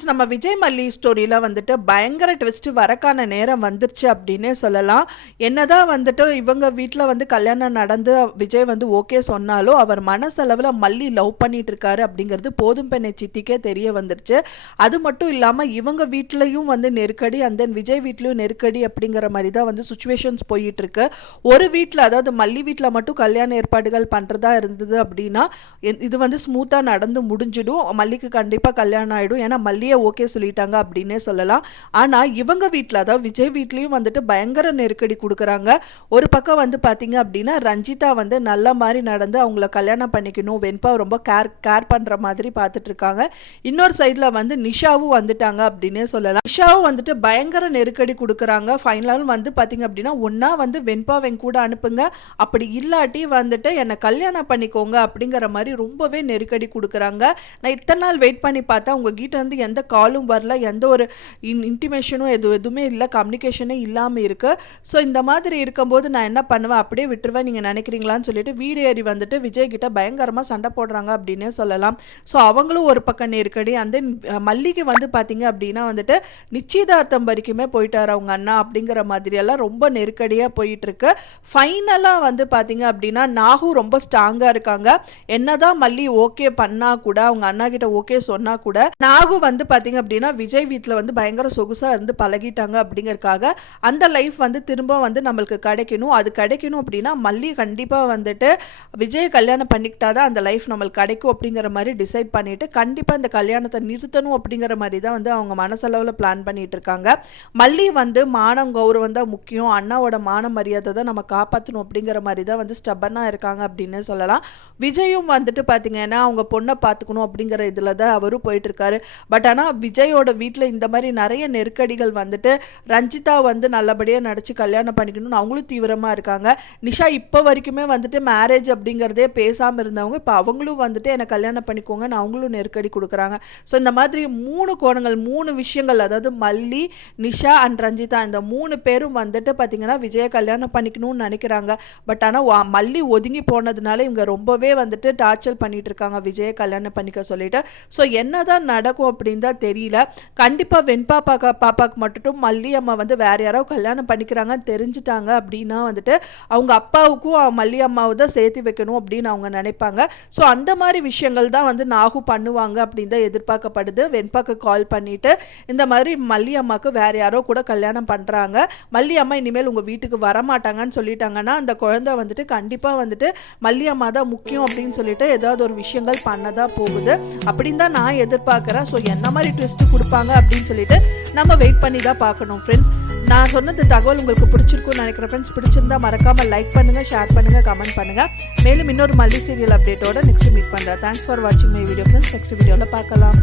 Friends, நம்ம விஜய் மல்லி ஸ்டோரியில் வந்துட்டு பயங்கர ட்விஸ்ட் வரக்கான நேரம் வந்துருச்சு அப்படின்னே சொல்லலாம். என்னதான் வந்துட்டு இவங்க வீட்டில் வந்து கல்யாணம் நடந்து விஜய் வந்து ஓகே சொன்னாலும் அவர் மனசளவில் மல்லி லவ் பண்ணிட்டு இருக்காரு அப்படிங்கிறது போதும் பெண்ணை சித்திக்கே தெரிய வந்துருச்சு. அது மட்டும் இல்லாமல் இவங்க வீட்லேயும் வந்து நெருக்கடி, அண்ட் தென் விஜய் வீட்லேயும் நெருக்கடி அப்படிங்கிற மாதிரி தான் வந்து சுச்சுவேஷன்ஸ் போயிட்டு இருக்கு. ஒரு வீட்டில், அதாவது மல்லி வீட்டில் மட்டும் கல்யாண ஏற்பாடுகள் பண்ணுறதா இருந்தது அப்படின்னா இது வந்து ஸ்மூத்தாக நடந்து முடிஞ்சிடும். மல்லிக்கு கண்டிப்பாக கல்யாணம் ஆகிடும். ஏன்னா மல்லியை ஓகே சொல்லிட்டாங்க அப்படின்னே சொல்லலாம். ஆனால் இவங்க வீட்டில், அதாவது விஜய் வீட்லேயும் வந்துட்டு பயங்கர நெருக்கடி கொடுக்குறாங்க. ஒரு பக்கம் வந்து பார்த்தீங்க அப்படின்னா ரஞ்சிதா வந்து நல்ல மாதிரி நடந்து அவங்கள கல்யாணம் பண்ணிக்கணும், வெண்பா ரொம்ப கேர் பண்ணுற மாதிரி பார்த்துட்டு இருக்காங்க. இன்னொரு சைடில் வந்து நிஷாவும் வந்துட்டாங்க அப்படின்னே சொல்லலாம். நிஷாவும் வந்துட்டு பயங்கர நெருக்கடி கொடுக்குறாங்க. ஃபைனலும் வந்து பார்த்தீங்க அப்படின்னா ஒன்றா வந்து வெண்பாவை கூட அனுப்புங்க, அப்படி இல்லாட்டி வந்துட்டு என்னை கல்யாணம் பண்ணிக்கோங்க அப்படிங்கிற மாதிரி ரொம்பவே நெருக்கடி கொடுக்குறாங்க. நான் இத்தனை நாள் வெயிட் பண்ணி பார்த்தா உங்கள் கிட்ட வந்து எந்த காலும் வரல, எந்த ஒரு இன்டிமேஷனும் எதுவுமே இல்லை, கம்யூனிகேஷனே இல்லாமல் இருக்குது. ஸோ இந்த மாதிரி இருக்கும்போது நான் என்ன பண்ணுவேன், அப்படியே விட்டுருவேன் நீங்கள் நினைக்கிறீங்களான்னு சொல்லிட்டு வீடு ஏறி வந்துட்டு விஜய் கிட்ட பயங்கரமாக சண்டை போடுறாங்க அப்படின்னே சொல்லலாம். ஸோ அவங்களும் ஒரு பக்கம் நெருக்கடி. அந்த மல்லிகை வந்து பார்த்தீங்க அப்படின்னா வந்துட்டு நிச்சயதார்த்தம் வரைக்குமே போயிட்டார் அவங்க அண்ணா அப்படிங்கிற மாதிரியெல்லாம் ரொம்ப நெருக்கடியாக போயிட்டுருக்கு. ஃபைனலாக வந்து பார்த்தீங்க அப்படின்னா நாகு ரொம்ப ஸ்ட்ராங்காக இருக்காங்க. என்னதான் மல்லி ஓகே பண்ணால் கூட, அவங்க அண்ணா கிட்ட ஓகே சொன்னால் கூட, நாகு வந்து பார்த்தீங்க அப்படின்னா விஜய் வீட்டில் வந்து பயங்கர சொகுசாக இருந்து பழகிட்டாங்க அப்படிங்கிறதுக்காக அந்த லைஃப் வந்து திரும்ப வந்து நம்மளுக்கு கிடைக்கணும். அது கிடைக்கணும் அப்படின்னா மல்லி கண்டிப்பாக வந்துட்டு விஜய் கல்யாணம் பண்ணிக்கிட்டாதான் அந்த லைஃப் நம்மளுக்கு கிடைக்கும் அப்படிங்கிற மாதிரி டிசைட் பண்ணிட்டு கண்டிப்பாக இந்த கல்யாணத்தை நிறுத்தணும் அப்படிங்கிற மாதிரி தான் வந்து அவங்க மனசளவில் பிளான் பண்ணிட்டு இருக்காங்க. மல்லி வந்து மானம் கௌரவம் தான் முக்கியம், அண்ணாவோட மான மரியாதை தான் நம்ம காப்பாற்றணும் அப்படிங்கிற மாதிரி தான் வந்து ஸ்டப்பனாக இருக்காங்க அப்படின்னு சொல்லலாம். விஜயும் வந்துட்டு பார்த்தீங்கன்னா அவங்க பொண்ணை பார்த்துக்கணும் அப்படிங்கிற இதில் தான் அவரும் போயிட்டு இருக்காரு. பட் ஆனால் விஜயோட வீட்டில் இந்த மாதிரி நிறைய நெருக்கடிகள் வந்துட்டு ரஞ்சிதா வந்து நல்லபடியாக நடிச்சு கல்யாணம் பண்ணிக்கணும்னு அவங்களும் தீவிரமாக இருக்காங்க. நிஷா இப்போ வரைக்குமே வந்துட்டு மேரேஜ் அப்படிங்கிறதே பேசாமல் இருந்தவங்க இப்போ அவங்களும் வந்துட்டு என்னை கல்யாணம் பண்ணிக்கோங்கன்னு அவங்களும் நெருக்கடி கொடுக்குறாங்க. ஸோ இந்த மாதிரி 3 கோணங்கள், 3 விஷயங்கள், அதாவது மல்லி, நிஷா அண்ட் ரஞ்சிதா, இந்த 3 பேரும் வந்துட்டு பார்த்தீங்கன்னா விஜயை கல்யாணம் பண்ணிக்கணும்னு நினைக்கிறாங்க. பட் ஆனால் மல்லி ஒதுங்கி போனதுனால இவங்க ரொம்பவே வந்துட்டு டார்ச்சர் பண்ணிட்டு இருக்காங்க விஜயை கல்யாணம் பண்ணிக்க சொல்லிட்டு. ஸோ என்னதான் நடக்கும் அப்படின்னு தான் தெரியல. கண்டிப்பாக வெண்பா பாப்பாக்கு மட்டும் மல்லி அம்மா வந்து வேற யாராவது கல்யாணம் பண்ணிக்கிறாங்கன்னு தெரிஞ்சுட்டாங்க அப்படின்னா வந்துட்டு அவங்க அப்பாவுக்கும் மல்லி அம்மாவை தான் சேர்த்து வைக்கணும் அப்படின்னு அவங்க நினைப்பாங்க. ஸோ அந்த மாதிரி விஷயங்கள் தான் வந்து நாகு பண்ணுவாங்க அப்படின்னு தான் எதிர்பார்க்கப்படுது. வெண்பாக்கு கால் பண்ணிட்டு இந்த மாதிரி மல்லி அம்மாவுக்கு வேற யாரோ கூட கல்யாணம் பண்ணுறாங்க, மல்லி அம்மா இனிமேல் உங்கள் வீட்டுக்கு வரமாட்டாங்கன்னு சொல்லிட்டாங்கன்னா அந்த குழந்தை வந்துட்டு கண்டிப்பாக வந்துட்டு மல்லி அம்மா தான் முக்கியம் அப்படின்னு சொல்லிட்டு ஏதாவது ஒரு விஷயங்கள் பண்ணதான் போகுது அப்படின்னு தான் நான் எதிர்பார்க்குறேன். ஸோ என்ன மாதிரி ட்விஸ்ட் கொடுப்பாங்க அப்படின்னு சொல்லிட்டு நம்ம வெயிட் பண்ணி தான் பார்க்கணும் ஃப்ரெண்ட்ஸ். நான் சொன்னது தகவல் உங்களுக்கு பிடிச்சிருக்கும்னு நினைக்கிறேன் ஃப்ரெண்ட்ஸ். பிடிச்சிருந்தா மறக்காமல் லைக் பண்ணுங்கள், ஷேர் பண்ணுங்கள், கமெண்ட் பண்ணுங்கள். மேலும் இன்னொரு மல்லி சீரியல் அப்டேட்டோட நெக்ஸ்ட் மீட் பண்ணுறேன். தேங்க்ஸ் ஃபார் வாட்சிங் மை வீடியோ ஃப்ரெண்ட்ஸ். நெக்ஸ்ட் வீடியோவில் பார்க்கலாம்.